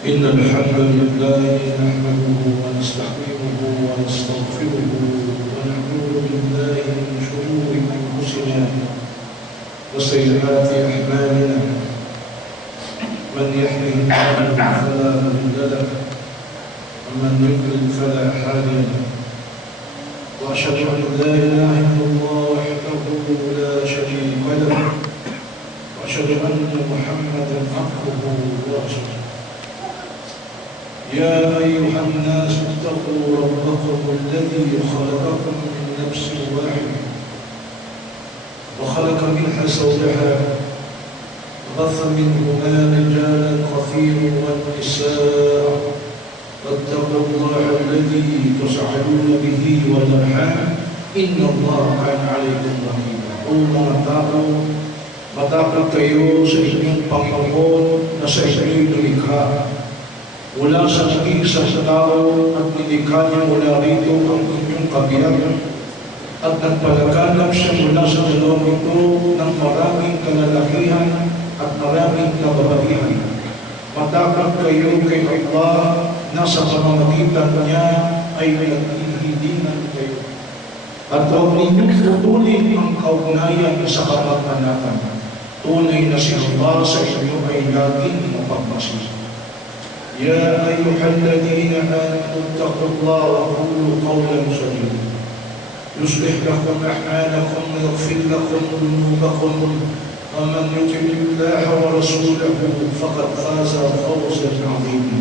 إن الحمد لله نحمده ونستعينه ونستغفره ونعوذ بالله من شرور أنفسنا وسيئات أعمالنا من يهده الله فلا مضل له ومن يضلل فلا هادي له وأشهد أن لا إله إلا الله وحده لا شريك له وأشهد أن محمدا عبده ورسوله يا أيها الناس اتقوا ربكم الذي خلقكم من نفس واحدة وخلق منها زوجها وبث منهما رجالا كثيرا والنساء واتقوا الله الذي تسألون به والأرحام إن الله كان عليكم رقيبا. O mga tao, matakot kayo sa inyong Panginoon na sa inyong lumikha. Wala sa isang tao at nilikha niya mula rito ang inyong kabiyak at nagpalaganap siya mula sa dalawang ito ng maraming kalalakihan at maraming kababaihan. Matakot kayo kay Allah na sa pamamagitan niya ay naghihilingan kayo. At huwag ninyong putulin ang kaugnayan sa kapag-anakan. Tunay na si Allah sa inyo ay laging mapagbasisi. يا أيها الذين آمنوا اتقوا الله وقولوا قولا سديدا يصلح لكم أعمالكم ويغفر لكم ذنوبكم ومن يطع الله ورسوله فقد فاز فوزا عظيما.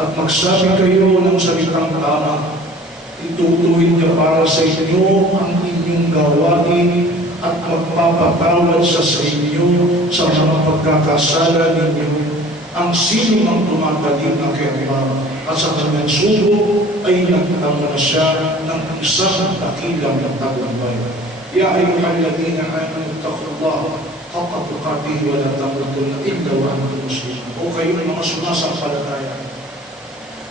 At magsabi kayo ng salitang tama, itutuwid niya para sa inyo ang inyong gawain at magpapatawad sa inyo sa mga pagkakasala ninyo. Ang sino mang tumatalim ng kay Allah at sa kanyang sugo ay nagtamo na siya ng isang dakilang tagumpay. Ya ayyuhalladhina amanu taqullaha haqqa tuqatih wa la tamutunna illa wa antum muslimun. O kayo mga sumasampalataya,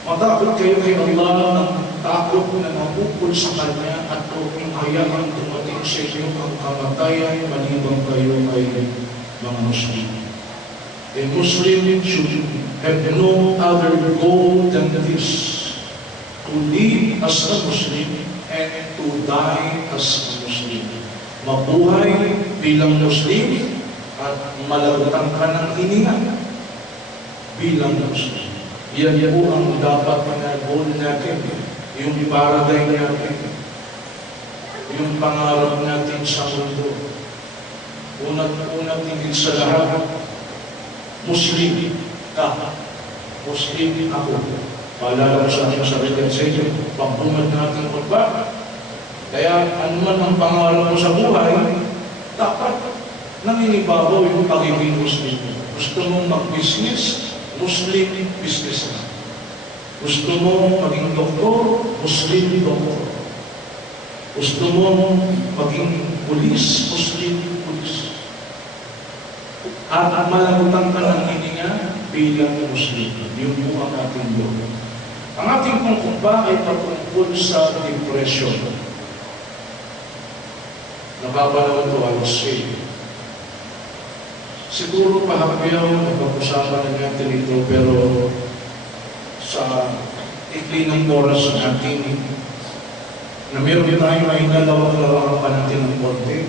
matakot kayo kay Allah ng takot na mabukol sa Kanya at huwag niyong hayaan dumating sa inyo ang kamatayan maliban kayo ay mga Muslim. A Muslim should have no other goal than this: to live as a Muslim and to die as a Muslim. Mabuhay bilang Muslim at malagutang ka ng hininga bilang Muslim. Yan po ang dapat na goal natin, yung paradigm natin, yung pangarap natin sa mundo. Unang tingin sa lahat, Muslim ka. Muslim ako. Paalala ko sa aking sarili at sa inyo, pagpunod natin magba. Kaya anuman ang pangarap mo sa buhay, dapat naninibabaw yung pagiging Muslim. Gusto mong mag-business, Muslim business na. Gusto mo maging doktor, Muslim doktor. Gusto mo maging pulis, Muslim pulis. At malagutan ka ng hininga bilang Muslim. Yun po ang ating goal. Ang ating pangkumba ay patungkol sa depression. Nababalaw ito, I was saying. Siguro pahapyaw, napag-usapan na natin ito, pero sa ikli ng oras na ating na meron tayo ay nalawang-lawang pa natin ng konti.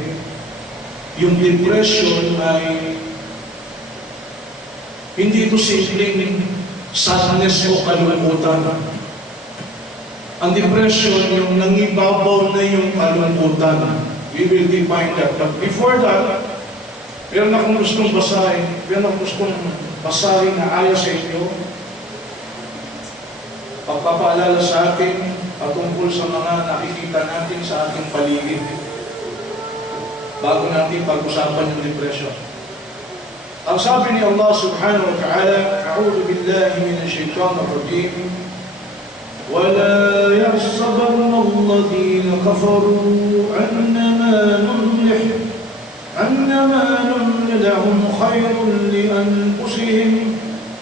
Yung depression ay hindi ito simpleng sadness o kalungkutan. Ang depression, yung nangibabaw na yung kalungkutan. We will define that. But before that, meron akong gustong basahin na aya sa inyo. Pagpapaalala sa atin patungkol sa mga nakikita natin sa ating paligid. Bago natin pag-usapan yung depression. Ang sabi ni Allah subhanahu wa ta'ala, A'udhu billahi minash shaitanir rajim, وَلَا يَحْسَبَنَّ الَّذِينَ كَفَرُوا أَنَّمَا نُمْلِي لَهُمْ خَيْرٌ لِأَنفُسِهِمْ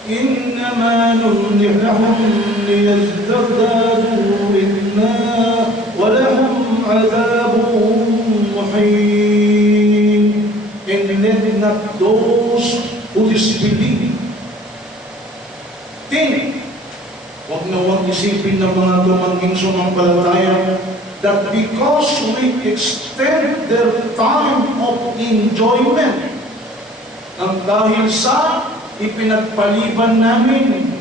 إِنَّمَا نُمْلِي لَهُمْ لِيَزْدَادُوا إِثْمًا وَلَهُمْ عَذَابٌ مُحِينٌ. And let not those who disbelieve think, huwag na huwag isipin ng mga tumanging sumampalataya that because we extend their time of enjoyment, nang dahil sa ipinagpaliban namin,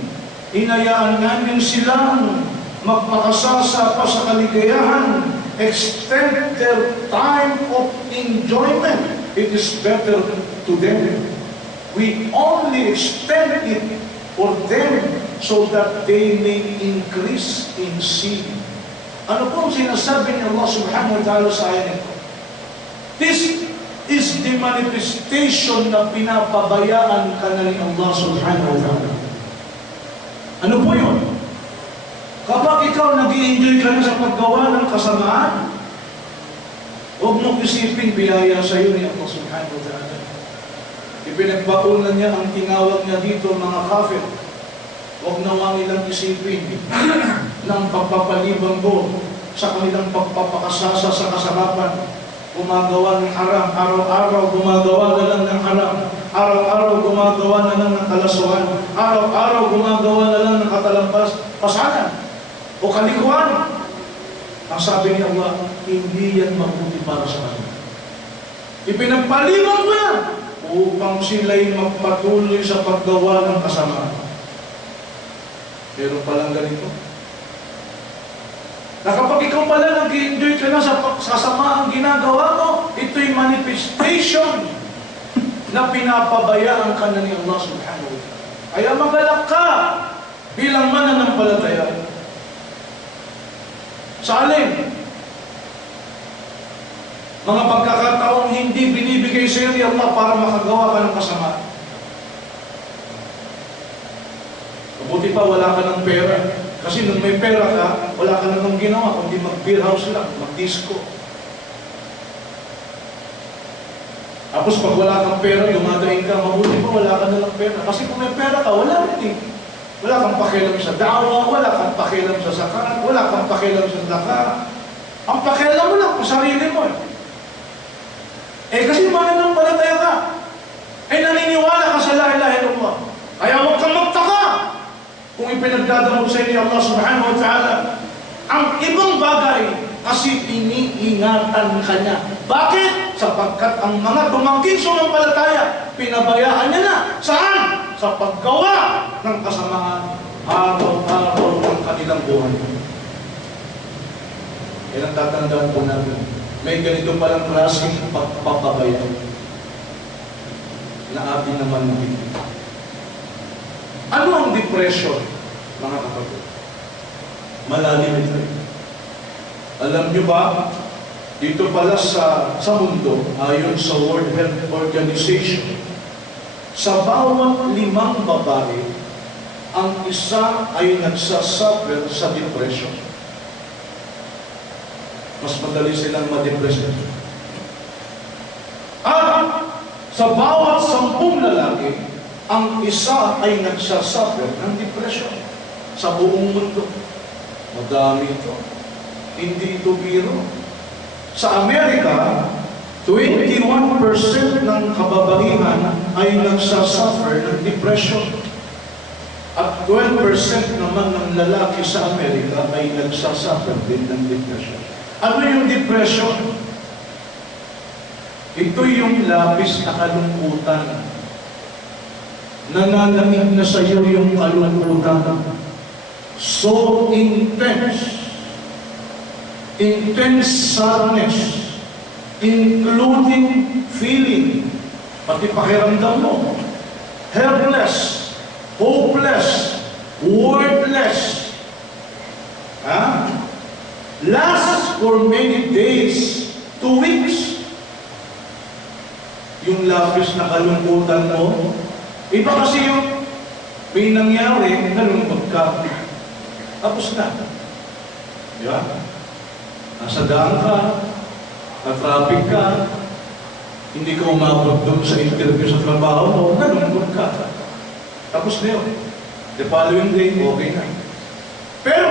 hinayaan namin silang magpakasasa pa sa kaligayahan, extend their time of enjoyment, it is better to them. We only extend it for them so that they may increase in sin. Ano pong sinasabi ni Allah subhanahu wa ta'ala sa ayan ito? This is the manifestation na pinapabayaan ka na ni Allah subhanahu wa ta'ala. Ano po yun? Kapag ikaw nag-i-enjoy ka na sa paggawa ng kasamaan, huwag mong isipin biyaya sa iyo ni Allah subhanahu wa ta'ala. Ipinagbaunan niya ang tinawag niya dito mga kafir. Huwag nawang ilang isipin ng pagpapalibang ko sa kanilang pagpapakasasa sa kasarapan. Gumagawa ng haram, araw-araw gumagawa na lang ng haram, araw-araw gumagawa na lang ng kalaswaan, araw-araw gumagawa na lang ng pasanan o kalikuan. Ang sabi ni Allah, hindi yan mabuti para sa kanila. Ipinagpalibang ko yan upang sila'y magpatuloy sa paggawa ng kasamaan. Pero palang ganito, na kapag ikaw pala nag-enjoy ka na sa kasamaang ginagawa mo, ito'y manifestation na pinapabayaan ka na ni Allah subhanahu wa ta'ala. Kaya magalak ka bilang mananampalataya. Sa alin? Mga pagkakataong hindi binibigay sa iyo ni Allah para makagawa ka ng kasama. Mabuti pa wala ka ng pera. Kasi nung may pera ka, wala ka namang ginawa, kundi mag-beer house lang, mag-disco. Tapos pag wala kang pera, dumadaing ka, mabuti pa wala ka nalang pera. Kasi kung may pera ka, wala rin eh. Wala kang pakialam sa dawa, wala kang pakialam sa zakat, wala kang pakialam sa zakat. Ang pakialam mo lang kung sarili mo. Kasi mananampalataya ka. Naniniwala ka sa la ilaha illallah. Kaya huwag kang magtaka kung ipinagdadamot sa inyo Allah subhanahu wa ta'ala ang ibang bagay kasi iniingatan ka niya. Bakit? Sapagkat ang mga tumangking sumampalataya, pinabayaan niya na. Saan? Sa paggawa ng kasamaan araw-araw ng kanilang buhay. Yan ang tatandaan po natin. May ganito palang klaseng pagpapabaya na atin naman nakikita. Ano ang depression, mga kapatid? Malalim ito. Alam nyo ba, dito pala sa mundo, ayon sa World Health Organization, sa bawat 5 babae, ang isa ay nagsasuffer sa depression. Mas madali silang ma-depression. At sa bawat 10 lalaki, ang isa ay nagsasuffer ng depression sa buong mundo. Madami ito. Hindi ito biro. Sa Amerika, 21% ng kababaihan ay nagsasuffer ng depression. At 12% naman ng lalaki sa Amerika ay nagsasuffer din ng depression. Ano yung depression? Ito yung labis na kalungkutan. Nanalamig na sa iyo yung kalungkutan. So intense. Intense sadness. Including feeling. Pati pakiramdam mo. Helpless. Hopeless. Worthless. Lasts for many days, 2 weeks. Yung labis na kalungkutan mo, iba kasi yung may nangyari, nalungkot ka. Tapos na. Di ba? Nasa daan ka, na-traffic ka, hindi ka umabot doon sa interview sa trabaho mo, nalungkot ka. Tapos na yun. The following day, okay na. Pero,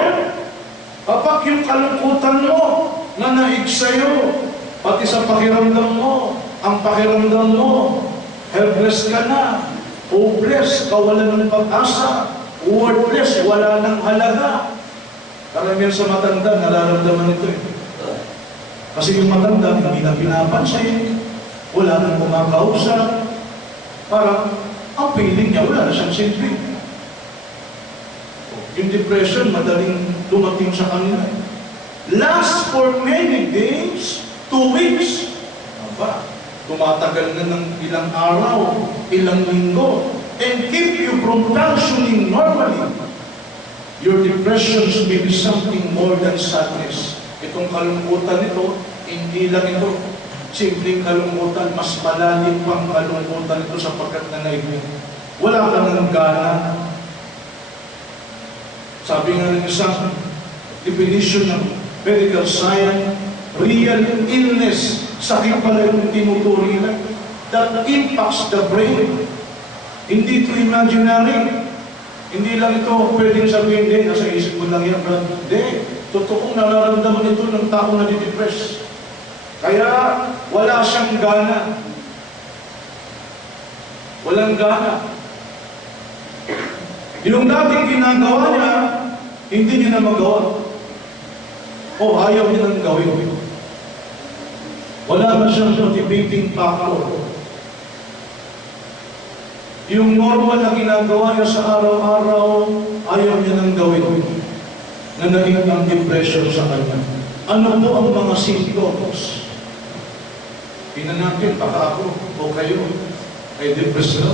kapag yung kalungkutan mo na naig sa'yo, pati sa pakiramdam mo, ang pakiramdam mo, helpless ka na, hopeless, kawalan ng pag-asa, worthless, wala nang halaga. Karamihan sa matanda, nararamdaman ito eh. Kasi yung matanda, hindi na pinapansin, wala nang kumakausap, parang ang feeling niya, wala na siyang silbi. Yung depression, madaling dumating sa kanila. Last for many days, 2 weeks. Aba, tumatagal na ng ilang araw, ilang linggo, and keep you from functioning normally. Your depressions may be something more than sadness. Itong kalungkutan nito, hindi lang ito simpleng kalungkutan, mas malalim pang kalungkutan ito sapagkat nanayhin. Wala ka ng gana. Sabi nga ng isang definition ng medical science, real illness, sakit pala yung tinuturi na, that impacts the brain. Hindi ito imaginary. Hindi lang ito pwedeng sabihin din, nasa isip mo lang yan, but hindi. Totoong nararamdaman ito ng tao na di-depress. Kaya wala siyang gana. Walang gana. Yung dating ginagawa niya, hindi niya na magawa. O ayaw niya nang gawin. Wala na siyang motivating factor. Yung normal na ginagawa niya sa araw-araw, ayaw niya nang gawin. Na naging ang depression sa kanya. Ano po ang mga symptoms? Tingnan natin, baka ako o kayo ay depressed na.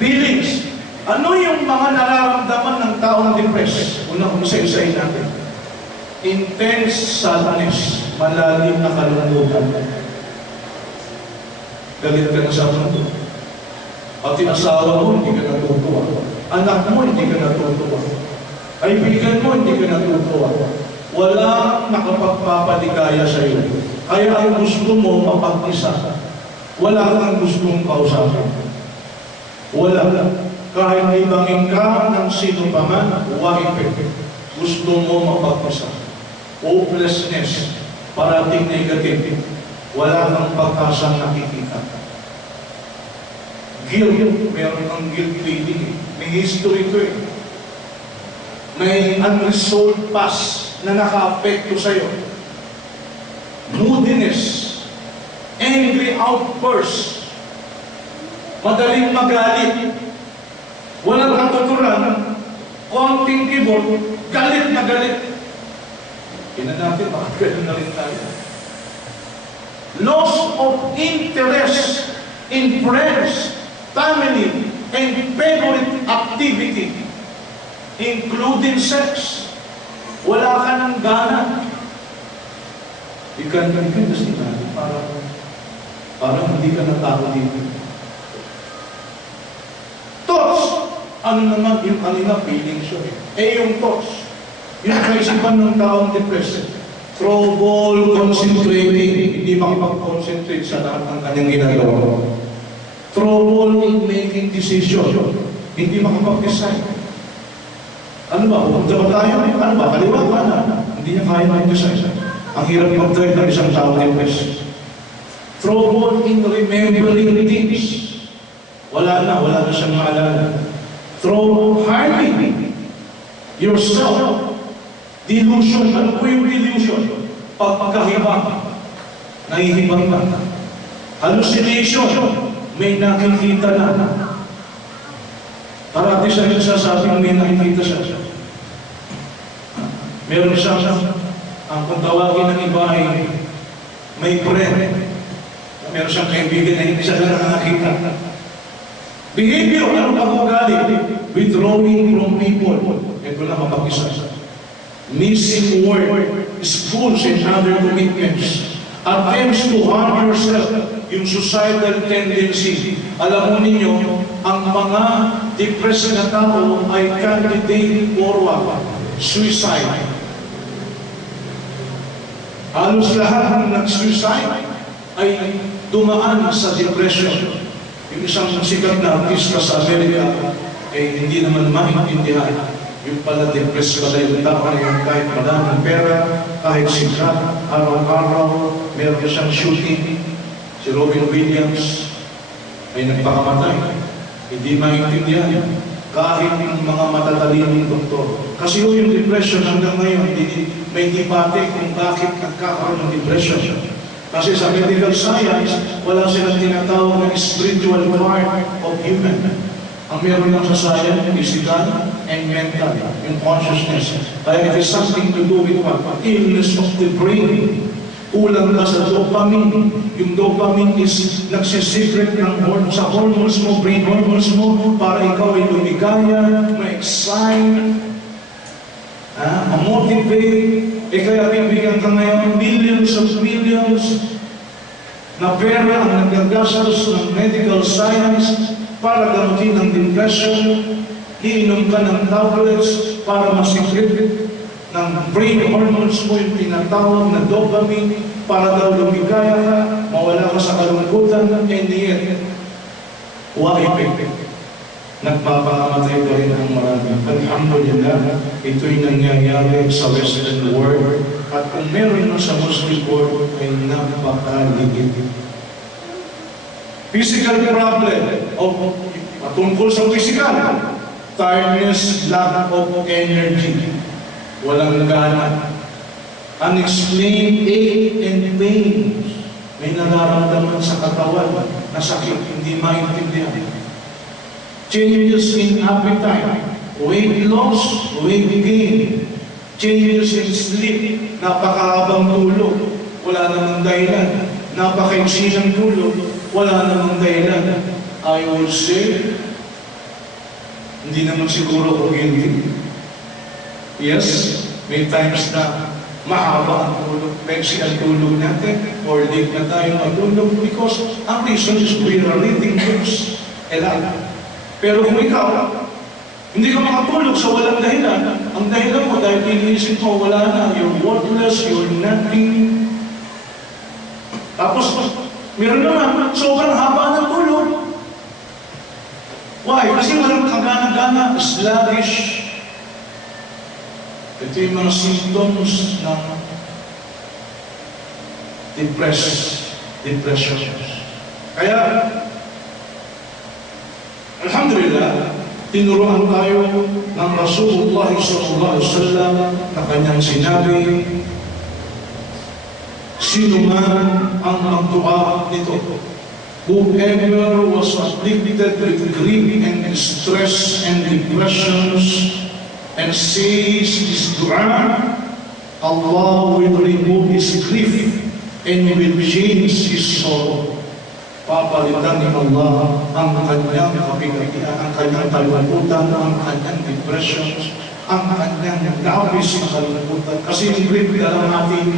Feelings. Ano yung mga nararamdaman ng taong depressed? Unang isa-isayin natin. Intense sadness, malalim na kalungkutan. Galit ka na sa mundo. Pati asawa mo, hindi ka natutuwa. Anak mo, hindi ka natutuwa. Kaibigan mo, hindi ka natutuwa. Walang nakapagpapaligaya sa iyo. Kaya ang gusto mo, mapag-isa. Wala kang gustong kausapin. Wala. Kahit ibangin ka ng sino pa man, gusto mo mapag-isa. Hopelessness, parating negative. Wala kang pagkasang nakikita. Guilt, meron kang guilt feeling. May history ito eh. May unresolved past na naka-apekto sa'yo. Moodiness, angry outbursts, madaling magalit, walang katuturan, konting keyboard, galit na galit. Ina natin, makagalit na rin tayo. Loss of interest in friends, family, and favorite activity, including sex. Wala ka ng gana. Ikan kasi natin, parang hindi ka natao dito. Thoughts. Ano naman yung kanina feelings yun yung thoughts. Yung kaisipan ng taong depressed. Trouble concentrating. Hindi makapag-concentrate sa lahat ng kanyang ginagawa. Trouble in making decision. Hindi makapag-decide. Ano ba? Pupunta ba tayo? Ano ba? Kaliwa ka na. Hindi niya kaya mag-decide. Ang hirap mag-drive ng isang tao depressed. Trouble in remembering things. Wala na siyang maalala. Trouble harming yourself. Delusion. Ano po yung delusion? Pagkakahibang. Nahihibang na. Hallucination. May nakikita na. Parati siya nagsasabing may nakikita siya. Meron siya, kung tawagin ng iba ay may friend. Meron siyang kaibigan na hindi siya nakakita. Behavior, anong pag-ugali? Withdrawing from people. Ito na mapag-isa. Missing work, schools and other commitments. Attempts to harm yourself. Yung suicidal tendency. Alam mo ninyo, ang mga depressed na tao ay candidate for suicide. Halos lahat ng nag-suicide ay dumaan sa depression. Yung isang sikat na artista sa Amerika ay hindi naman maintindihan. Yung pala depressed pala yung tao na yung kahit maraming pera, kahit sikat, araw-araw, meron siyang shooting. Si Robin Williams ay nagpakamatay. Hindi maintindihan kahit yung mga matatalinong doktor. Kasi yung depression hanggang ngayon, may debate kung bakit nagkakaroon ng depression. Kasi sa medical science, wala silang tinatawag na spiritual part of human. Ang meron lang sa science, physical and mental, yung consciousness. Kaya it is something to do with what? Illness of the brain. Kulang ka sa dopamine. Yung dopamine is nagsisecret ng sa hormones mo, brain hormones mo, para ikaw ay lumigaya, ma-excite, ma-motivate. Kaya bibigyan ka ngayon millions of millions na pera ang nagagastos ng medical science para gamutin ang depression. Iinom ka ng tablets para masikrit ng brain hormones mo, yung tinatawag na dopamine, para daw lumigaya ka, mawala ka sa kalungkutan, and yet, why nagpapakamatay pa rin ang marami. Alhamdulillah, ito'y nangyayari sa Western world, at kung meron na sa Muslim world, ay napakaligid. Physical problem, patungkol sa physical, tiredness, lack of energy, walang gana, unexplained ache and pain, may nararamdaman sa katawan na sakit, hindi maintindihan. Changes in appetite, weight loss, weight gain, changes in sleep, napakahabang tulog, wala namang dahilan, napakaiksi ng tulog, wala namang dahilan. I would say, hindi naman siguro kung guilty. Yes, may times na mahaba ang tulog, peksi ang tulog natin, or late na tayo matulog because ang reason is we are reading books a lot. Pero kung ikaw, hindi ka makatulog sa walang dahilan, ang dahilan mo dahil iniisip mo wala na, you're worthless, you're nothing. Tapos, meron naman, sobrang haba ng tulog. Why? Kasi walang kagana-gana, sluggish. Ito yung mga symptoms ng depression. Kaya, alhamdulillah, tinuruan tayo ng Rasulullah sallallahu alaihi wasallam na kanyang sinabi, sino man ang magdua nito, whoever was afflicted with grief and distress and depressions, and says this dua, Allah will remove his grief and will change his sorrow. Papalitan ni Allah ang kanyang kapigatian, ang kanyang kalungkutan, ang kanyang depressions, ang kanyang labis na kalungkutan. Kasi yung grief, dalam natin,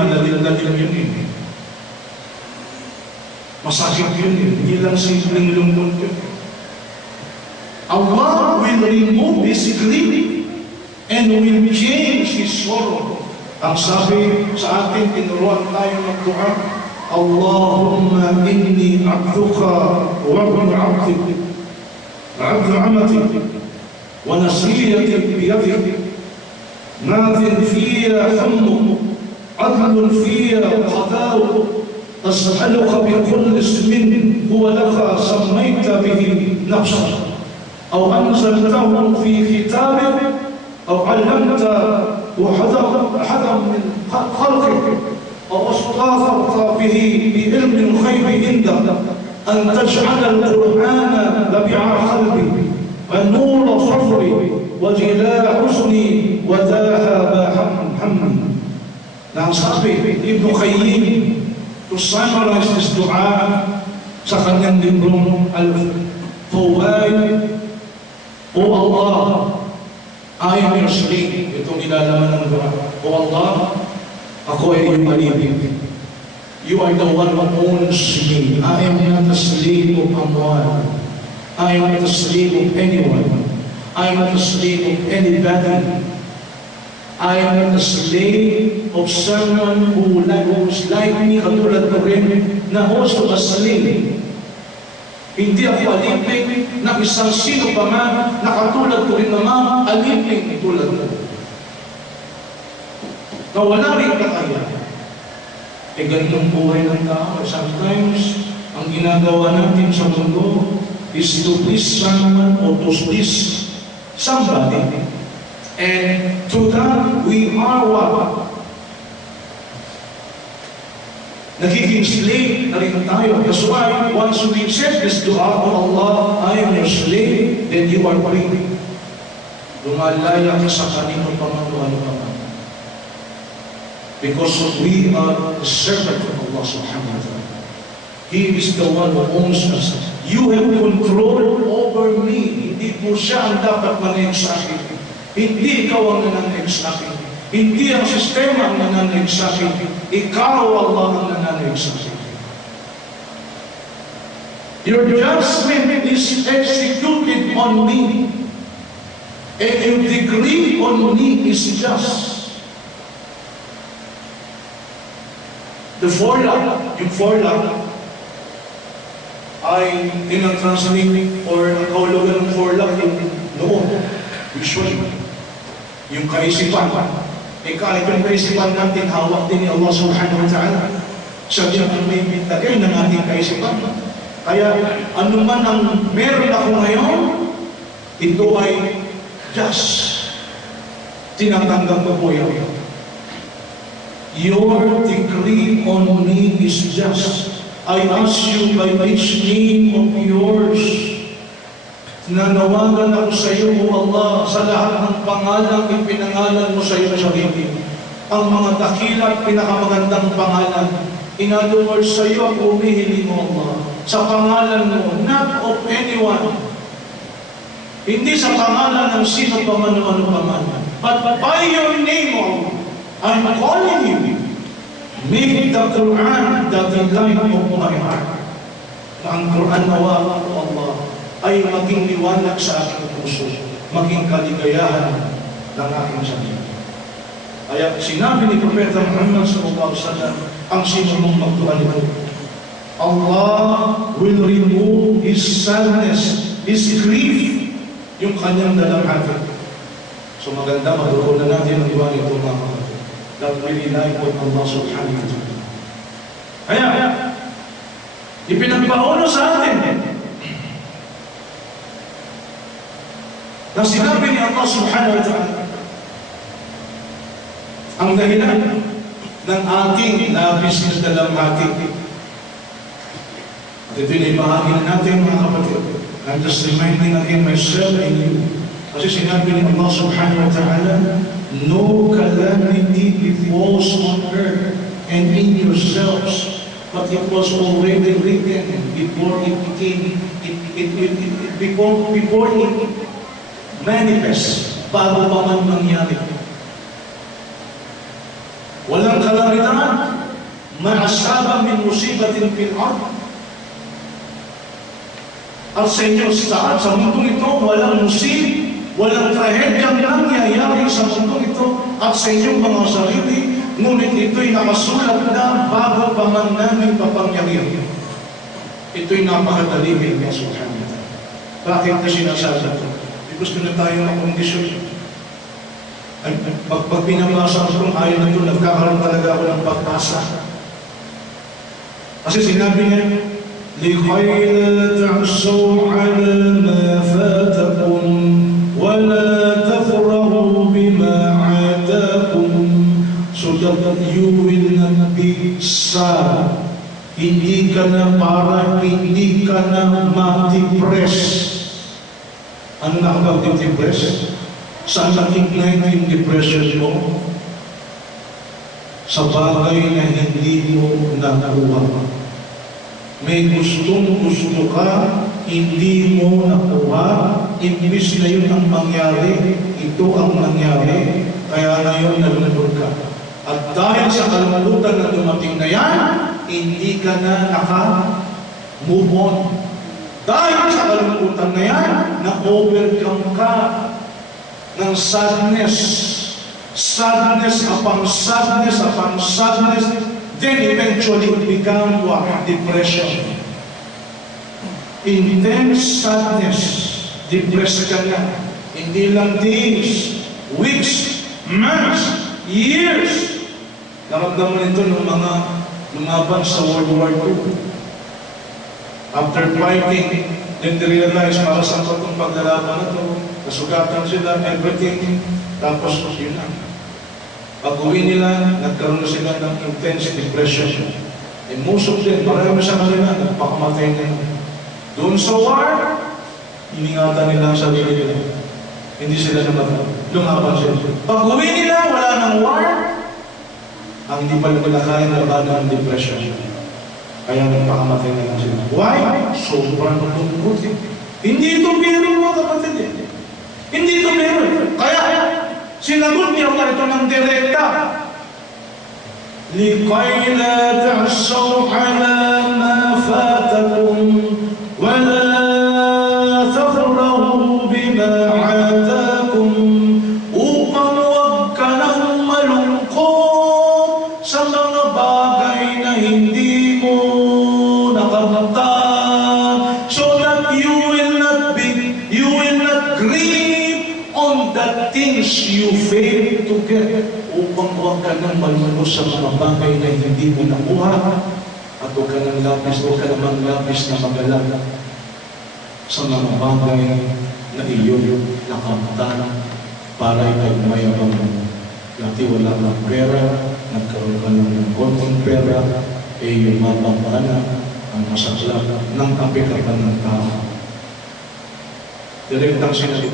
madaling-daling yun eh. Masakit yun eh. Hindi lang simpleng lungkot yun. Allah will remove his grief and will change his sorrow. Ang sabi sa atin, tinuruan tayo ng dua, Allahumma inni abduka wa ibn abdik, abdu amatik, wa nasiyatik biyadik, madin fiya hummuk, adlun fiya qadawuk, أسألك بكل اسم هو لك سميت به نفسك أو أنزلته في كتابك أو علمت أحدا من خلقك أو استأثرت به بعلم الغيب عندك أن تجعل القرآن ربيع قلبي ونور صدري وجلاء حزني وذهاب همي. Now sabi Ibn Qayyim, to summarize this dua sa kanyang librong Al-Fawaid, O Allah, I am your slave. Itong ilalaman ng dua. O Allah, ako ay iyong alipin. You are the one who owns me. I am not a slave of Amwal. I am not a slave of anyone. I am not a slave of anybody. I am not a slave of someone who is like me, katulad ko rin, na also a slave. Hindi ako alipin na isang sino pa man, na katulad ko rin naman, alipin tulad ko. Na wala rin kakaya. Ganitong buhay ng tao. Sometimes, Ang ginagawa natin sa mundo is to please someone or to please somebody. And to that, we are what? Nagiging slave na rin tayo. That's why, once we said this dua to Allah, I am your slave, then you are free. Lumalaya ka sa kanino pa man o ano pa man. Because we are the servant of Allah subhanahu wa ta'ala. He is the one who owns us. You have control over me. Hindi po siya ang dapat manayag sa akin. Hindi ikaw ang nananayag sa akin. Hindi ang sistema ang nananayag sa akin. Ikaw, Allah, ang nananayag sa akin. Your judgment is executed on me. And your decree on me is just. The forlap, yung forlap, ay tinatranslate or nakahulugan ng forlap yung noon. Usually, yung kaisipan. Kahit yung kaisipan natin, hawak din ni Allah subhanahu wa ta'ala. Siya din ang may bitagay ng ating kaisipan. Kaya, anuman ang meron ako ngayon, ito ay just. Tinatanggap ko po yan. Your decree on me is just. I ask you by which name of yours, nanawagan ako sa iyo, O Allah, sa lahat ng pangalan ipinangalan mo sa iyo sa sarili. Ang mga dakila at pinakamagandang pangalan. In other words, sa iyo ako humihiling, O Allah. Sa pangalan mo, not of anyone. Hindi sa pangalan ng sino pa man o ano pa man. But by your name, O Allah, I'm calling you. Make the Quran the delight of my heart. Na ang Quran nawa, O Allah, ay maging liwanag sa aking puso, maging kaligayahan ng aking sarili. Kaya sinabi ni Propeta Muhammad sallallahu alaihi wasallam, ang sino mong magdua nito, Allah will remove his sadness, his grief, yung kanyang dalamhati. So maganda, magdua na natin ang dua nito, mga kapatid. That really like what Allah subhanahu wa ta'ala. Kaya, ipinagpauna sa atin na sinabi ni Allah subhanahu wa ta'ala ang dahilan ng ating labis na dalamhati. At ito'y naibahagi na natin, mga kapatid. I'm just reminding again myself and you. Kasi sinabi ni Allah subhanahu wa ta'ala, no calamity befalls on earth and in yourselves, but it was already written before it became, before it manifest, bago pa man mangyari. Walang kalamitan, ma'asaba min musibatin fil ard. At sa inyo, sa mundong ito, walang musib, walang trahedyang nangyayari sa mundong ito at sa inyong mga sarili, ngunit ito'y nakasulat na bago pa man namin papangyarihan. Ito'y napakadali ng Allah subhanahu wa ta'ala. Bakit na sinasabi ito? Gusto na tayo ng kondisyon. Pag pinabasa ko itong ayaw na ito, nagkakaroon talaga ako ng pag-asa. Kasi sinabi niya, لِكَيْ لَا تَعْصَوْا عَلَى مَا فَاتَكُمْ وَلَا تَفْرَحُوا بِمَا عَاتَاكُمْ, so that you will not be sad. Hindi ka na para, hindi ka na ma-depress. Ano nakapag-depress? Saan nakikinig yung depression mo? Sa bagay na hindi mo nakuha. May gustong-gusto ka, hindi mo nakuha, imbis na yun ang mangyari, ito ang nangyari, kaya ngayon nalulungkot ka. At dahil sa kalungkutan na dumating na yan, hindi ka na naka-move on. Dahil sa kalungkutan na yan, na-overcome ka ng sadness. Sadness upon sadness upon sadness, then eventually it become what? Depression. Intense sadness, depressed ka na. Hindi lang days, weeks, months, years. Naramdaman ito ng mga lumaban sa World War II. After fighting, then they realize para sa itong paglalaban na ito, nasugatan sila, everything, tapos yun na. Pag-uwi nila, nagkaroon na sila ng intense depression. And most of them, marami sa kanila, nagpakamatay nila. Doon sa war, iningatan nila ang sarili nila. Hindi sila naman lumaban sila. Pag-uwi nila, wala ng war, ang hindi pa nila kaya labanan ng depression. Kaya nagpakamatay na lang sila. Why? Sobrang lungkot. Hindi ito biro, mga kapatid. Hindi ito biro. Kaya, sinagot niya pa ito ng direkta. لِكَيْ لَا تَعْصَوْا عَلَى مَا فَاتَكُمْ وَلَا تَفْرَحُوا بِمَا عَاتَاكُمْ upang huwag ka nang malungkot sa mga bagay na hindi mo nakamtan, so that you will not grieve on the things you fail to get, upang huwag ka nang malungkot sa mga bagay na hindi mo nakuha, at huwag ka nang labis na magalala sa mga bagay na iyong nakamtan para ikay mayabang mo. Dati wala kang pera, nagkaroon ka ng konting pera, yumabang ka na, ang masaklap ng kapikapan ng tao. Direktang sinabi,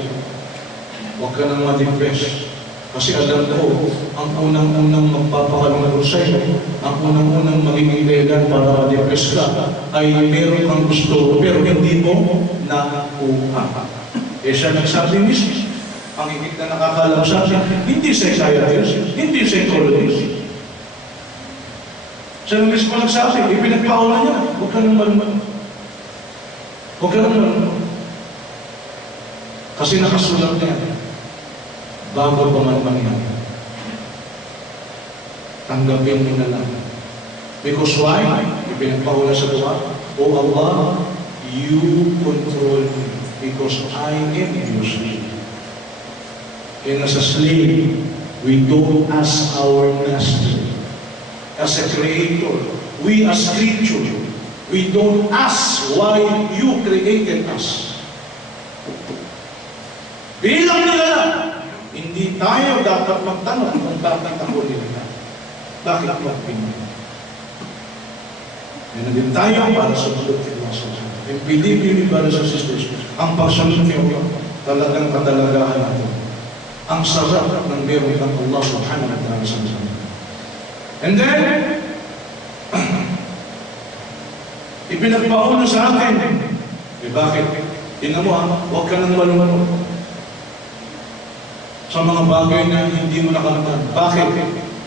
huwag ka nang ma-depress. Kasi alam ko, ang unang-unang magpapakalungkot sa'yo, ang unang-unang magiging dahilan para ma-depress ka, ay meron kang gusto, pero hindi mo nakuha. Siya nagsabi mismo, ang higit na nakakalam sa akin, hindi psychiatrist, hindi psychologist. Siya mismo nagsabi, ipinagpaula niya, huwag ka nang malungkot. Huwag ka nang malungkot. Kasi nakasulat niya, bago pa man mangyari, tanggapin mo na lang. Because why? Ipinagpaula sa dua, O Allah, you control me, because I am your slave. And as a slave, we don't ask our master. As a creator, we as creature, we don't ask why you created us. Bilang nila, hindi tayo dapat magtanong kung bakit ako nila. Bakit ako pinili? Yan din tayo para sa tulog kay Allah. And believe me, brothers and sisters, ang pagsunod niyo talagang katalagahan natin. Ang sarap ng meron ng Allah subhanahu wa ta'ala sa atin. And then, ipinagpauna sa atin. Bakit? Tingnan mo, huwag ka nang malungkot sa mga bagay na hindi mo nakamtan. Bakit?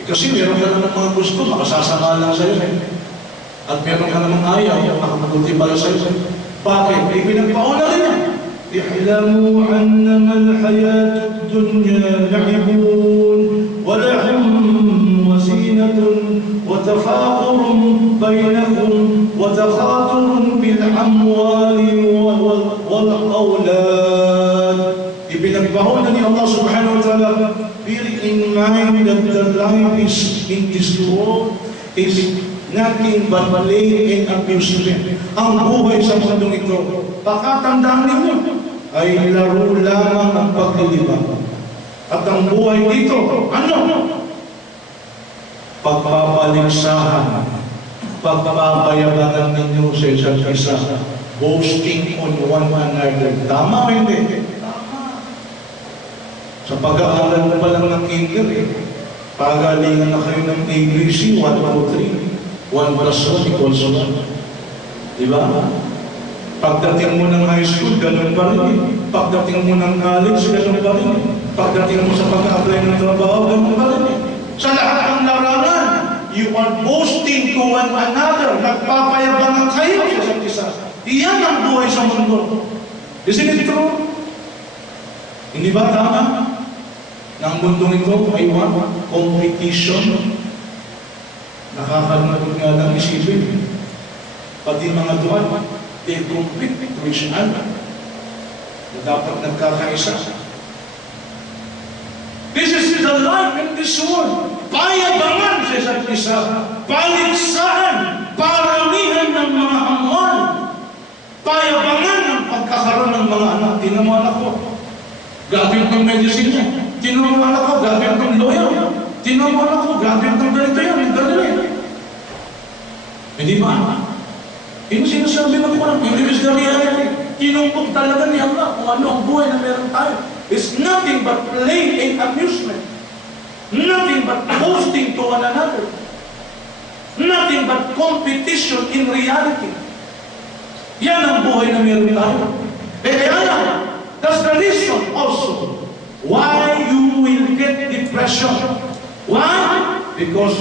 Kasi meron ka naman mga gusto, makasasama lang sa'yo. At meron ka naman ayaw, makapagunti para sa'yo. Bakit? Ipinagpauna rin yan. اعلموا أنما الحياة الدنيا لعب ولهو وزينة وتفاخر بينكم وتخاطر بالأموال والأولاد. Ipinagpauna ni Allah subhanahu wa ta'ala, bear in mind that the life is in this world is nothing but play and amusement. Ang buhay sa mundong ito, pakatandaan ninyo, ay laro lamang ang paglilibang. At ang buhay dito, ano? Pagpapaligsahan, pagpapayabangan ninyo sa isa't isa, boasting on one another. Tama o hindi? Tama. Sa pag-aaral mo pa lang ng kinder, pagalingan na kayo ng ABC 1, 2, 3. 1 plus 1 equals 1. Diba? Pagdating mo ng high school, ganun pa rin. Pagdating mo ng college, ganun pa rin. Pagdating mo sa pag-apply ng trabaho, ganun pa rin. Sa lahat ng larangan, you are boasting to one another. Nagpapayabangan kayo sa isa't isa. Iyan ang buhay sa mundo. Isn't it true? Hindi ba tama? Na ang mundong ito ay competition. Nakakalungkot nga lang isipin. Pati mga duwan, they compete to each other. Na dapat nagkakaisa. This is the life in this world. Payabangan sa isa't isa. Paligsahan. Paramihan ng mga amal. payabangan ng pagkakaroon ng mga anak. Tinan mo anak ko, gamit ng medicine niya. Tinan mo anak ko, gamit ng lawyer. Tinan mo anak ko, gamit ng ganito yan, ganito. Hindi ba? Yung sinasabi ng Quran, it is the reality. Tinumpok talaga ni Allah kung ano ang buhay na meron tayo. It's nothing but play and amusement. Nothing but boasting to one another. Nothing but competition in reality. Yan ang buhay na meron tayo. Kaya yan, that's the reason also why you will get depression. Why? Because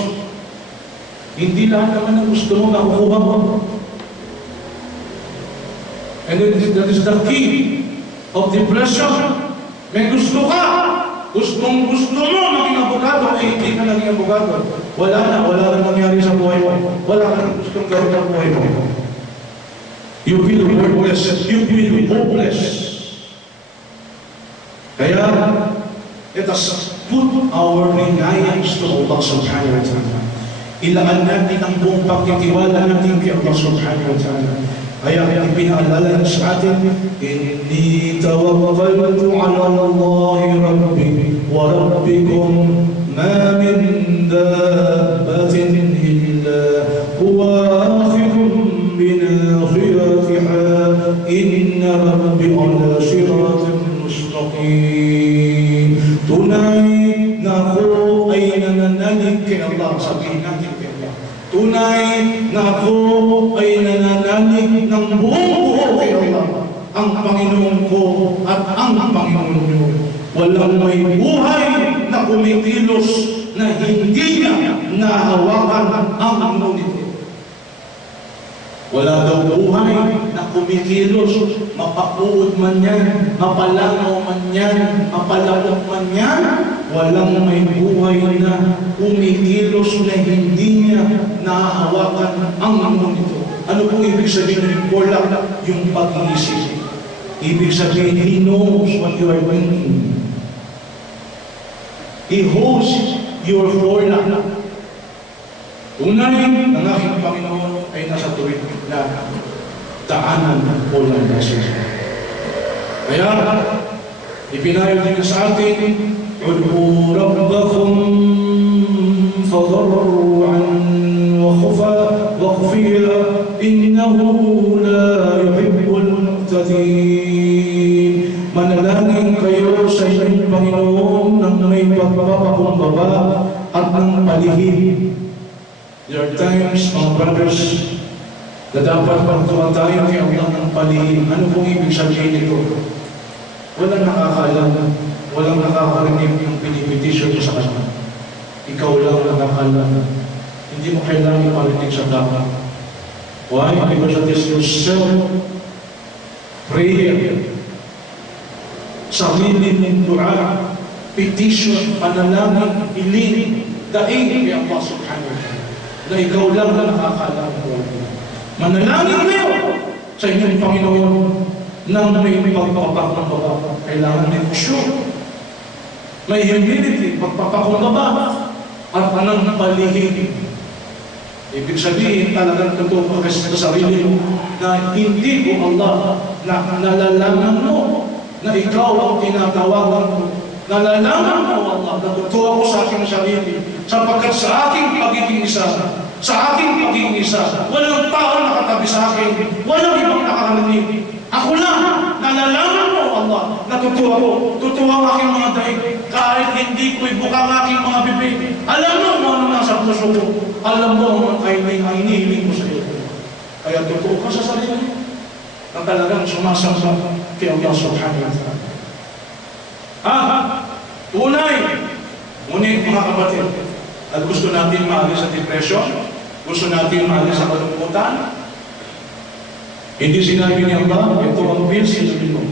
hindi lahat naman ang gusto mo nakukuha mo. And that is the key of depression. May gusto ka, gusto mo maging abogado, eh hindi ka naging abogado. Wala na nangyari sa buhay mo. Wala ka nang gustong gawin sa buhay mo. You feel worthless. You feel hopeless. Kaya, let us put our reliance to Allah subhanahu wa ta'ala. Ilaan natin ang buong pagtitiwala natin kay Allah subhanahu wa ta'ala. Kaya ipinaalala niya sa atin, Inni tawakkaltu ala Allahi Rabbi wa Rabbikum ma min dabbatin illa huwa akhidun binasiyatiha inna Rabbi ala siratin mustaqim. Tunay na ako ay nananalig kay Allah. Sabihin natin kay Allah. Tunay na ako ay nananalig ng buong buo kay Allah, ang Panginoon ko at ang Panginoon niyo. Walang may buhay na kumikilos na hindi niya nahawakan ang ngunit. Wala daw buhay na kumikilos, mapakuod man yan, mapalangaw man yan, mapalawak man yan. Walang may buhay na kumikilos na hindi niya nahawakan ang ngunit. Ano pong ibig sabihin ng forlak? Yung pag-iisip. Ibig sabihin, He knows what you are thinking. He holds your forlak. Tunay ng aking Panginoon ay nasa tuwid na daanan o landasan. Kaya, ipinayo din sa atin, Ud'u rabbakum fadarru'an wa khufiyya innahu la yuhibbul mu'tadin. Manalangin kayo sa inyong Panginoon ng may pagpapakumbaba at ng palihim. There are times, mga brothers, na dapat magtuwa tayo kay Allah ng palihim. Ano pong ibig sabihin nito? Walang nakakaalam, walang nakakarinig yung pinipetisyon mo sa kanya. Ikaw lang nakakaalam. Hindi mo kailangan iparinig sa tama. Why? Because it is yourself. Prayer. Sarili ng dua, petition, panalangin, hiling, daing kay Allah subhanahu wa ta'ala. Na ikaw lang na nakakaalam ko. Manalangin kayo sa inyong Panginoon nang may pagpapakumbaba. Kailangan may kusyo, may humility, pagpapakumbaba, at anong palihim. Ibig sabihin, talagang totoo ka sa sarili mo na hindi ko Allah na nalalaman mo na ikaw ang tinatawagan ko. Nalalaman mo Allah na totoo ako sa aking sarili. Sapagkat sa aking pagiging isa, walang tao nakatabi sa akin, walang ibang nakakarinig. Ako lang, nalalaman mo Allah na totoo ako, totoo ang aking mga daig, kahit hindi ko ibuka ang aking mga bibig. Alam mo kung ano nasa puso ko, alam mo ang inihiling ko sa iyo. Kaya totoo ka sa sarili mo na talagang sumasamba kay Allah subhanahu wa ta'ala. Tunay, ngunit mga kapatid, at gusto natin maalis sa depression, gusto natin maalis sa kalungkutan. Hindi sinabi ni Allah, ito ang will sa iyo.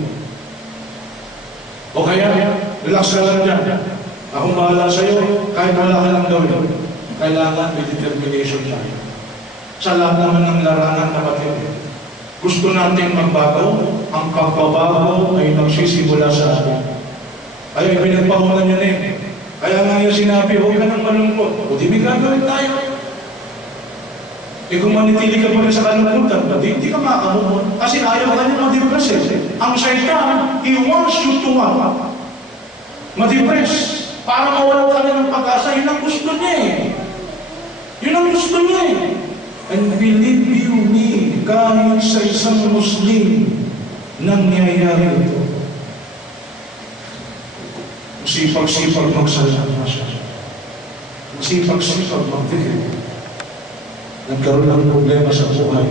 O kaya, relax ka lang dyan. Akong bahala sa iyo, kahit wala ka lang gawin. Kailangan may determination tayo. Sa lahat naman ng larangan, kapatid, gusto natin magbago, ang pagbabago ay nagsisimula sa atin. Ay, pinagpahunan niya eh. Kaya nga yung sinabi, huwag ka nang malungkot. O di may gagawin tayo. Kung manitili ka pa rin sa kalungkutan, hindi ka makakamove. Kasi ayaw ka niya ma-depress eh. Ang Shaitan, he wants you to ma-depress. Para mawalan ka na ng pag-asa, yun ang gusto niya eh. Yun ang gusto niya eh. And believe you me, kahit sa isang Muslim, nangyayari ito. Masipag-sipag magsalita siya. Masipag-sipag magdikit. Nagkaroon ng problema sa buhay.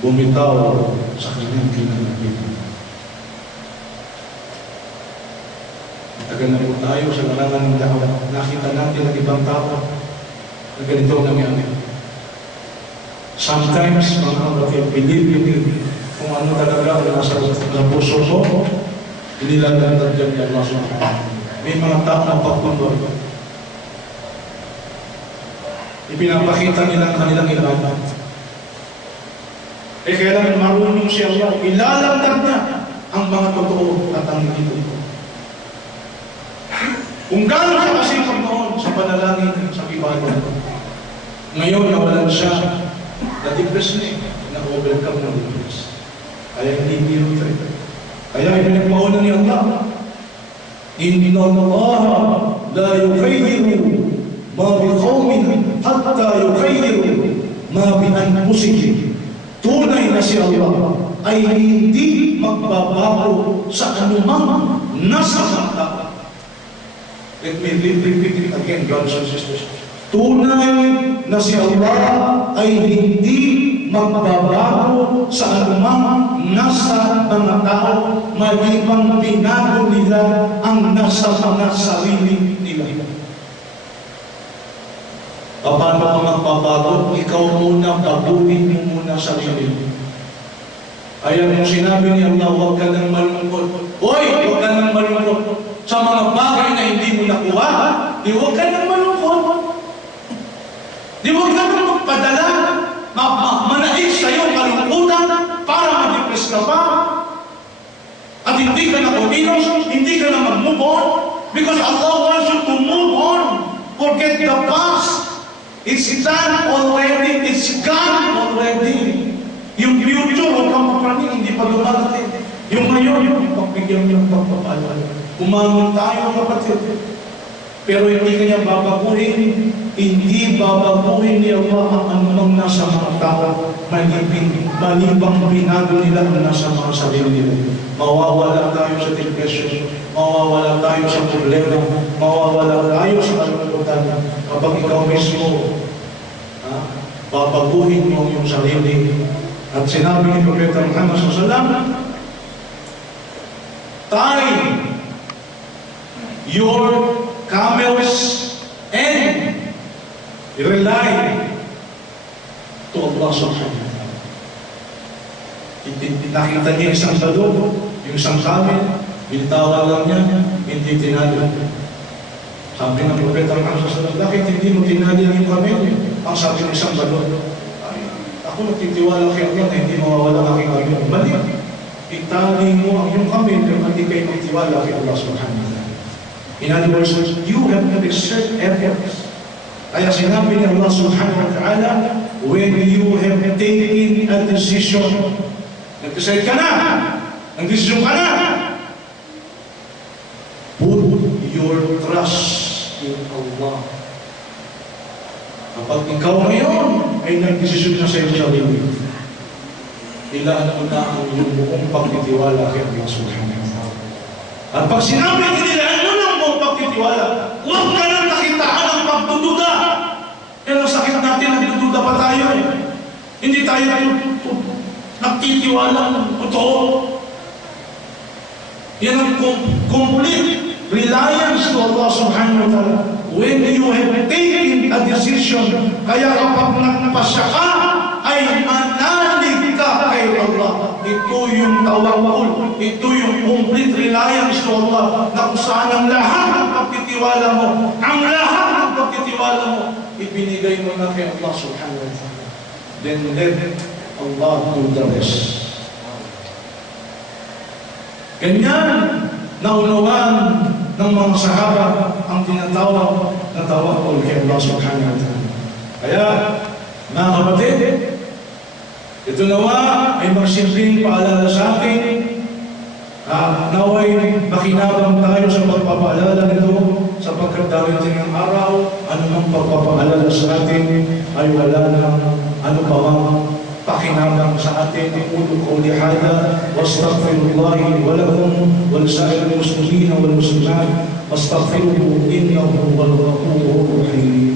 Bumitaw sa kanyang kinalabihan. Tagal na po tayo sa larangan ng dawa. Nakita natin ang ibang tao na ganito ang nangyari. Sometimes, mga kapatid, believe you kung ano talaga ang nasa puso mo, inilalagdag dyan ni Allah subhanahu. May mga tao na pagpunod. Ipinapakita nila ang kanilang ibadat. Kailangan marunong siya Allah. Ilalagdag niya ang mga totoo at ang hindi totoo. Kung gano'n siya kasipag noon sa panalangin sa ibadat, ngayon nawalan siya, na-depress niya, na-overcome ng depress. Kaya hindi biro ito. Kaya ipinagpauna ni Allah, Inna Allah la yukhayyiru ma biqawmin hatta yukhayyiru ma bi anfusihim. Tunay na si Allah ay hindi magbabago sa anumang nasa mga tao. Let me repeat it again, brothers and sisters. Tunay na si Allah ay hindi magbabago sa anumang nasa mga tao, malibang binago nila ang nasa mga sarili nila. Paano ka magbabago? Ikaw muna, baguhin mo muna sarili. Ayan yung sinabi ni Allah, huwag ka nang malungkot. Hoy, huwag ka nang malungkot. Sa mga bagay na hindi mo nakuha, di huwag ka nang malungkot. Di huwag ka nang magpadala, manaig sa iyong kalungkutan para ma-depress ka pa. At hindi ka na kumilos, hindi ka na mag-move on, because Allah wants you to move on. Forget the past. It's done already. It's gone already. Yung future, huwag kang mapraning, hindi pa dumarating. Yung ngayon, yung pagbigyan ng pagpapala. Umangon tayo, kapatid. Pero hindi kanya babaguhin. Hindi babaguhin ni Allah ang anumang nasa mga tao. Malibang binago nila ang nasa mga sarili nila. Mawawala tayo sa depression. Mawawala tayo sa problema. Mawawala tayo sa kalungkutan. Kapag ikaw mismo, babaguhin mo yung sarili. At sinabi ni Propeta Muhammad SAW, tie your camels and rely to Allah subhanahu wa ta'ala. Nakita niya isang balon, yung isang camel, binitawan lang niya, hindi tinalo. Sabi ng Propeta Muhammad SAW, bakit hindi mo tinali yung camel? Ang sabi ng isang balon, ako nagtitiwala kay Allah na hindi mawawala ang aking camel. Mali. Itali mo ang iyong camel kung hindi kayo magtiwala kay Allah subhanahu wa ta'ala. In other words, you have to exert efforts. Kaya sinabi ni Allah subhanahu wa ta'ala, when you have taken a decision, nag-decide ka na, nag-decision ka na, put your trust in Allah. Kapag ikaw ngayon ay nag-decision na sa iyong sarili, ilaan mo na ang iyong buong pagtitiwala kay Allah subhanahu wa ta'ala. At pag sinabi nilaan mo na ang buong pagtitiwala, huwag ka nang nakitaan ang pagdududa. Yan ang sakit natin, nagdududa pa tayo. Hindi tayo nagtitiwala ng totoo. Yan ang complete reliance to Allah subhanahu wa ta'ala. When you have taken a decision, kaya kapag nagpasya ka, ay manalig ka kay Allah. Ito yung tawakkul, ito yung complete reliance to Allah, na kung saan ang lahat ng pagtitiwala mo, ang lahat ng pagtitiwala mo, ibinigay mo na kay Allah subhanahu wa ta'ala. Then let Allah do the rest. Ganyan, naunawan ng mga sahaba ang tinatawag na tawakkul kay Allah subhanahu wa ta'ala. Kaya, mga kapatid, ito nawa ay magsilbing paalala sa atin. Naway makinabang tayo sa pagpapaalala nito sapagkat darating ang araw, anumang pagpapaalala sa atin ay wala nang ano pa mang pakinabang sa atin. Aqulu qawli hadha wastaghfirullahi wa lakum wa lisa'iril muslimina wal muslimat wastaghfiruhu innahu huwal ghafurur rahim.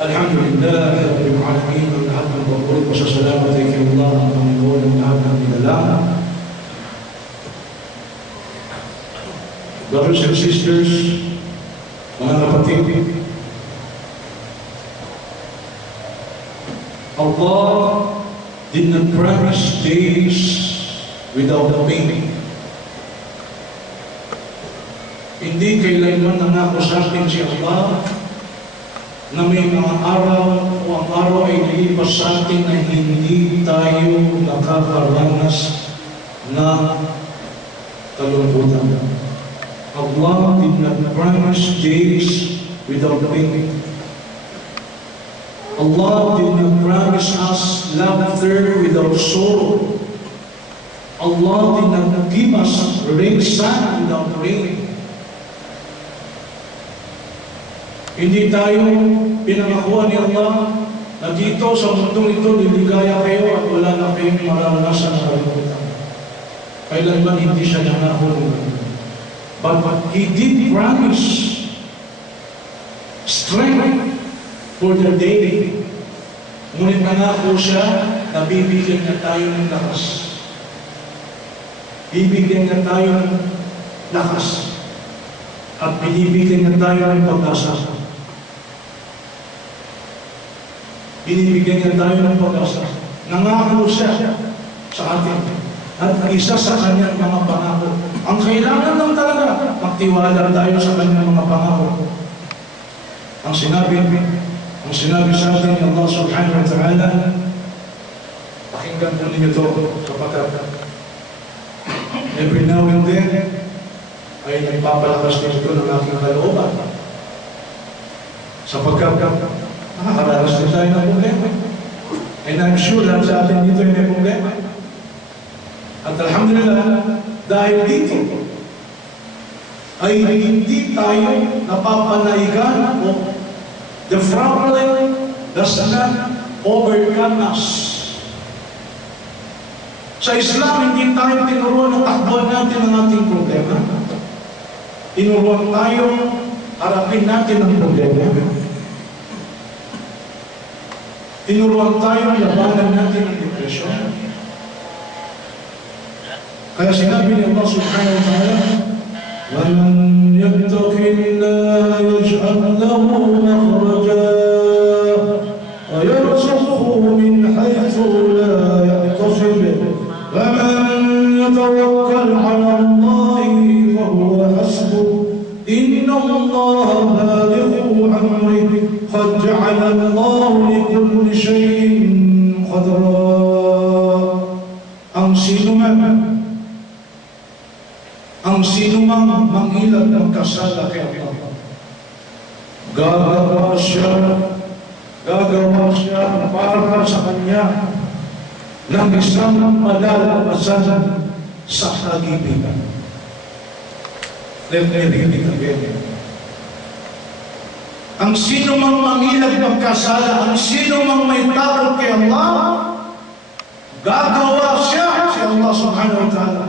Alhamdulillah Rabbil Alamin, ang lahat ng pagpulit po sa salamat ay kay Allah ang Panginoon ng lahat ng nilalang. Brothers and sisters, mga kapatid, Allah did not promise days without pain. Hindi kailanman nangako sa atin si Allah na may mga araw o ang araw ay nilipas sa atin na hindi tayo nakakaranas na kalungkutan. Allah did not promise days without pain. Allah did not promise us laughter without sorrow. Allah did not give us rain, sun without rain. Hindi tayo pinangakuan ni Allah na dito sa mundong ito liligaya kayo at wala na kayong maranasan sa kalungkutan. Kailanman hindi siya nangako. But He did promise strength for the day. Ngunit nangako siya na bibigyan na tayo ng lakas. Bibigyan na tayo ng lakas. At binibigyan na tayo ng pag-asa. Binibigyan niya tayo ng pag-asa. Nangako siya sa atin. At isa sa kanyang mga pangako. Ang kailangan lang talaga, magtiwala tayo sa kanyang mga pangako. Ang sinabi sa atin ni Allah subhanahu wa ta'ala, pakinggan po ninyo ito sapagkat every now and then ay nagpapalakas nito ng aking kalooban. Sapagkat nakakaranas din tayo ng problema. And I'm sure lahat sa atin dito ay may problema. At alhamdulillah, dahil dito, ay hindi tayo napapanayigan o the problem does not overcome us. Sa Islam, hindi tayo tinuruan na takbuhan natin ang ating problema. Tinuruan tayo harapin natin ang problema. Tinuruan tayo labanan natin ang depression. Kaya sinabi ni Allah subhanahu wa ta'ala, وَمَنْ يَتَّقِ اللَّهَ يَجْعَلْ لَهُ مَخْرَجًا وَيَرْزُقْهُ مِنْ حَيْثُ لَا يَحْتَسِبُ وَمَنْ يَتَوَكَّلْ عَلَى اللَّهِ فَهُوَ حَسْبُهُ إِنَّ اللَّهَ بَالِغُ أَمْرِهِ قَدْ جَعَلَ اللَّهُ لِكُلِّ شَيْءٍ قَدْرًا. Ang sino mang manghilad ng kasala kay Allah, gagawa siya para sa Kanya ng isang malalabasan sa kagipitan. Let me read it again. Ang sino mang manghilad ng kasala, ang sino mang may takot kay Allah, gagawa siya, si Allah subhanahu wa ta'ala,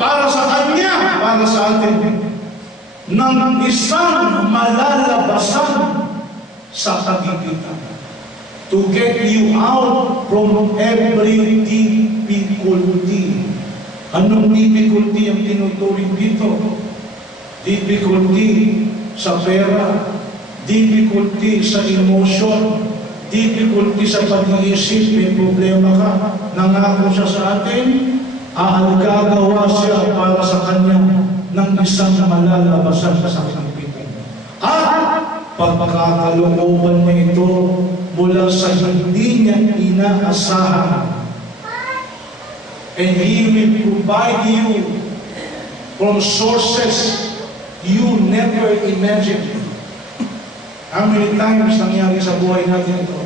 para sa Kanya, para sa atin, ng isang malalabasan sa kagipitan. To get you out from every difficulty. Anong difficulty ang tinuturing dito? Difficulty sa pera, difficulty sa emotion, difficulty sa pag-iisip, may problema ka, nangako siya sa atin, gagawa siya para sa Kanya ng isang malalabasan sa kagipitan. At pagkakalooban niya ito mula sa hindi niya inaasahan. And He will provide you from sources you never imagined. How many times nangyari sa buhay natin ito?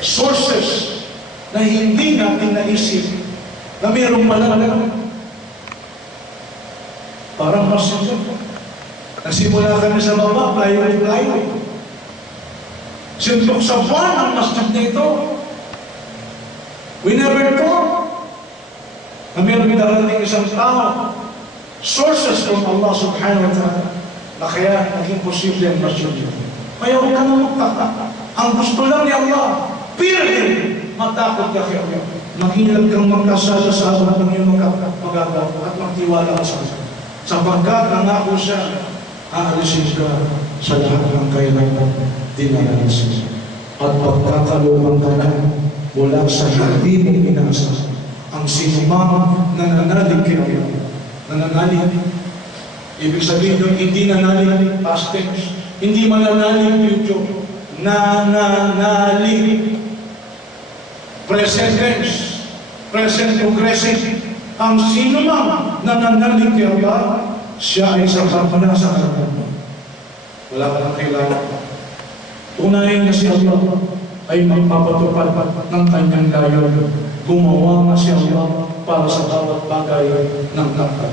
Sources na hindi natin naisip na mayroong malalang. Parang masjid. Nagsimula kami sa baba, plywood. Sintok sa buwan ang masjid na ito. We never thought na mayroong darating isang tao. Sources from Allah subhanahu wa ta'ala na kaya naging posible ang masjid. Kaya huwag ka na magtaka. Ang gusto lang ni Allah, period, matakot ka kay Allah. Makilag kang magkasala sa harap ng iyong magagawa at magtiwala ka sa Allah. Sapagkat nangako siya, aalisin ka sa lahat ng kailangan dinaranas. At pagkakalumang ka na mula sa hindi mong inasa, ang sinumang nananalig kay Allah. Nananalig. Ibig sabihin doon, hindi nananalig past tense. Hindi mananalig future. Nananalig. Present tense. Present progressive. Ang sino man nananalig kay Allah, siya ay sapat na sa harapan. Wala ka nang kailangan. Tunayin na si Allah ay magpapatupad ng kanyang layo. Gumawa na si Allah para sa bawat bagay ng nakal.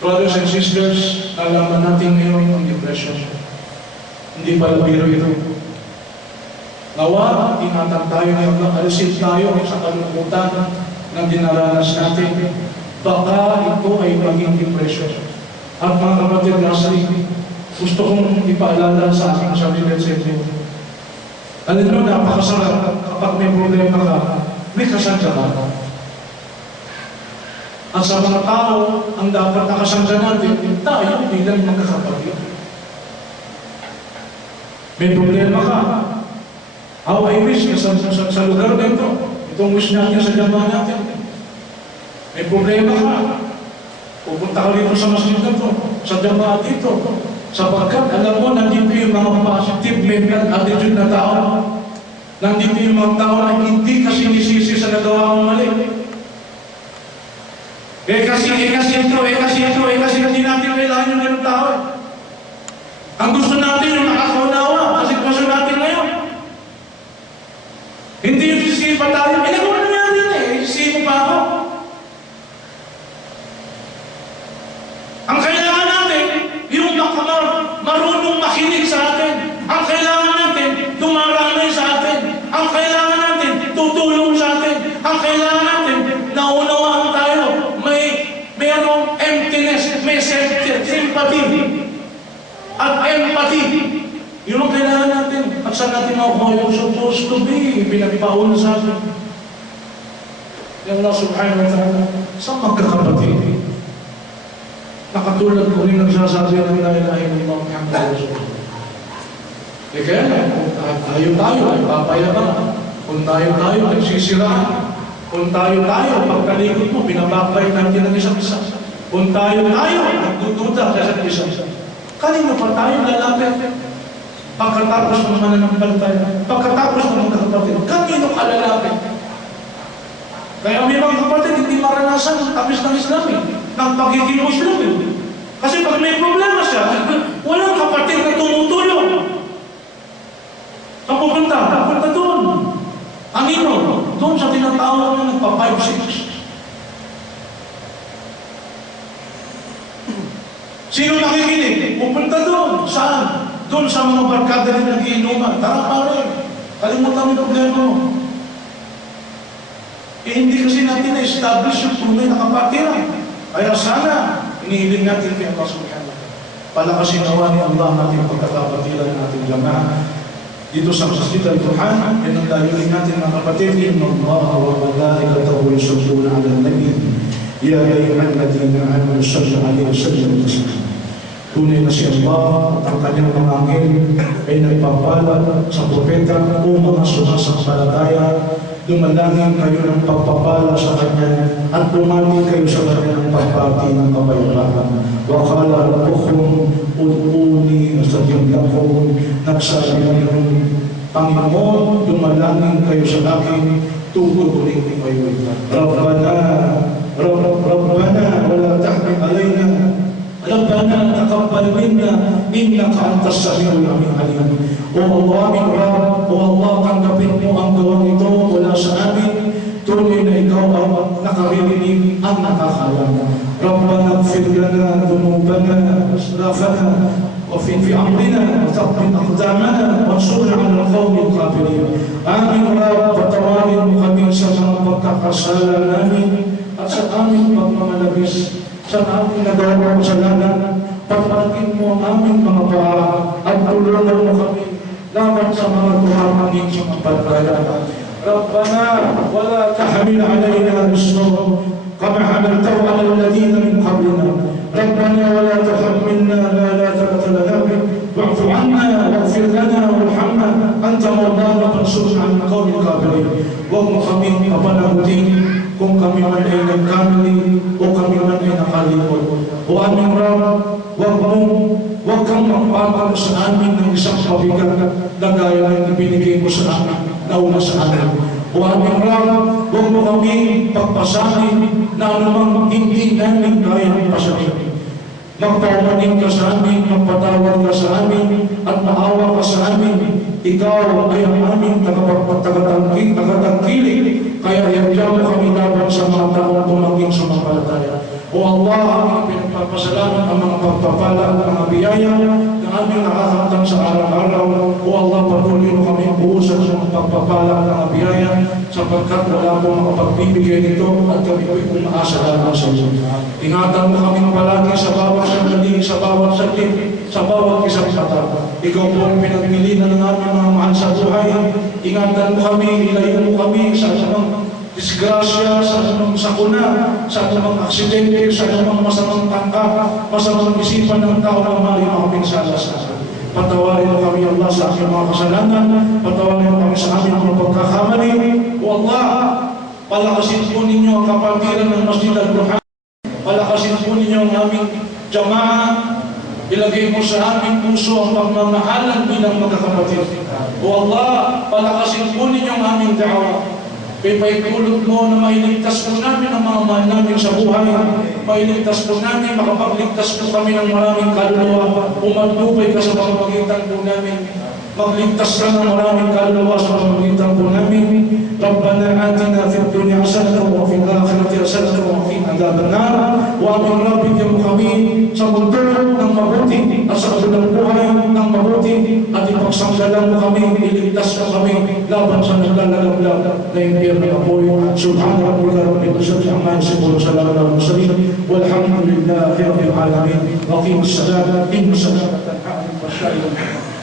Brothers and sisters, nalaman natin ngayon ang depression. Hindi pala biro ito. Nawa, tinatag tayo ni Allah, alisin tayo sa kalungkutan na dinaranas natin. Baka ito ay maging depression. At mga kapatid, lastly, gusto kong ipaalala sa aking sarili at sa inyo. Alam nyo, napakasarap kapag may problema ka, may kasadya ka. At sa mga tao, ang dapat nakasandya natin, tayo bilang magkakapatid. May problema ka. How I wish sa lugar na ito, itong wish natin sa jamaah natin. May problema ka. Pupunta ka rito sa masjid na ito, sa jamaah dito. Sapagkat alam mo, nandito yung mga positive mental attitude na tao. Nandito yung mga tao na hindi kasi sinisisi sa nagawa mong mali. Kasi hindi natin kailangan yung ganun tao. Ang gusto natin yung nakakaunawa sa sitwasyon natin ngayon. Hindi yung sisipa tayo. Nagawa na natin sisipa pa ako. Ang kailangan natin, yung marunong makinig sa atin. Ang kailangan natin, dumarami sa atin. Ang kailangan natin, tutulong sa atin. Ang kailangan natin, naunawaan tayo. Mayroong emptiness, may sympathy at empathy. Yun ang kailangan natin. At saan natin makuha yung supposed to be, pinagpauna sa atin. Yung Allah subhanahu wa ta'ala, sa magkakapatid. Nakatulad ko rin nagsasabi ng la ilaha illallah Muhammadur Rasulullah. Kaya na, kung tayo ay papayaban. Kung tayo nagsisiraan. Kung tayo pagkalikot mo, binababay natin ang isang isa. Kung tayo nagdududa sa isa't isa. Kanino pa tayo lalapit? Pagkatapos ng mananampalataya, pagkatapos ng magkakapatid, kanino ka lalapit? Kaya may mga kapatid, hindi maranasan ang tamis ng Islam ng pagiging Muslim. Kasi pag may problema siya, walang kapatid na tumutulong. Saan pupunta doon. Anino? Doon sa tinatawag na nagpa-5-6. Sino nakikinig? Pupunta doon. Saan? Doon sa mga barkada na nag-iinuman. Tara pare, kalimutan mo yung problema mo. Hindi kasi natin na-establish yung tunay na kapatiran. Kaya sana, inihiling natin kay Allah subhanahu wa ta'ala. Palakasin nawa ni Allah natin pagkakapatiran natin jamaah. Dito sa Masjid al-Quran, yan ang layunin natin mga kapatid. Inna Allah wa malaikatahu yusalluna 'alan nabi. Ya ayyuhalladhina amanu sallu 'alaihi wa sallimu taslima. Tunay na si Allah at ang kanyang mga anghel ay nagpapala sa propeta o mga sumasampalataya. Dumalangin kayo ng pagpapala sa kanya at lumamig kayo sa kanya ng pagpati ng kapayapaan. Wa qala rabbukum ud'uni astajib lakum. Nagsabi ng Panginoon, dumalangin kayo sa akin, tutugunin ko kayo. Rabbana, wala tahmil alayna, Rabbana taqabbal minna innaka antas samiul alim. O Allah, aming Rabb, O Allah, tanggapin mo ang gawang ito mula sa amin. Tunay na ikaw ang nakaririnig, ang nakakalam. Rabbana ighfir lana dhunubana wasrafana وفي أمرنا وثبت أقدامنا وانصرنا على القوم الكافرين. آمين رب وتوالي المخبين سجن بكر أرسال آمين أرسل آمين بكر ملابس سنآمين نجاوب وسلانا pagpagin mo ang aming mga paa at tulungan mo kami laban sa mga tumamangin sa kapagkaya. Rabbana wala tahmil alayna isra kama hamaltahu ala alladhina min qablina. Rabbana wala tuhammilna ma la taqata lana bih wa'fu 'anna waghfir lana warhamna anta mawlana fansurna 'ala al-qawmi al-kafirin. Huwag mo kaming papanagutin kung kami man ay nagkamali o kami man ay nakalimot. O aming Rabb, huwag kang magpapalo sa amin ng isang pabigat na gaya ng ibinigay mo sa amin, nauna sa amin. O aming Rabb, huwag mo kami pagpasanin na anumang hindi namin kaya ng pasanin. Magpaumanin ka sa amin, magpatawad ka sa amin, at maawa ka sa amin. Ikaw ay ang aming tagatangkilik, kaya yagyan mo kami laban sa mga taong tumangking sumampalataya. O Allah, aming pinagpapasalamat ang mga pagpapala at mga biyaya na aming nakakamtan sa araw-araw. O Allah, patuloy mo kami puusan sa mga pagpapala at mga biyaya sapagkat wala po makapagbibigay nito at kami po'y umaasa lamang sa iyo. Ingatan mo kami palagi sa bawat sandali, sa bawat sakit, sa bawat isang mata. Ikaw po ang pinagpilinan ng aming mga mahal sa buhay. Ingatan mo kami, ilayo mo kami sa anumang disgrasya, sa anumang sakuna, sa anumang aksidente, sa anumang masamang tangka, masamang isipan ng tao na maaaring makapinsala sa akin. Patawarin mo kami, Allah, sa aming mga kasalanan. Patawarin mo kami sa aming mga pagkakamali. O Allah, palakasin po ninyo ang kapatiran ng Masjid al-Quran. Palakasin po ninyo ang aming jamaah. Ilagay mo sa aming puso ang pagmamahalan bilang magkakapatid. O Allah, palakasin po ninyo ang aming da'wa. Ipaitulog mo na mailigtas po namin ang mga mahal namin sa buhay. Mailigtas po namin, makapagligtas po kami ng maraming kaluluwa. Umagdubay ka sa pamamagitan po namin. Magligtas ka ng maraming kaluluwa sa pamamagitan po namin. Rabbana atina fid dunya hasanatan wa fil akhirati hasanatan wa qina adhaban nar. Wa amin rabbika kami sa mundo ng mabuti at sa kabilang buhay ng mabuti at ipagsanggalan mo kami, iligtas mo kami laban sa naglalagablag na impyerno na apoy. Subhana rabbika rabbil izzati amma yasifun, salamun alal mursalin walhamdulillahi rabbil alamin. Wa aqimus salata inna salata tanha 'anil fahsya'i wal munkar.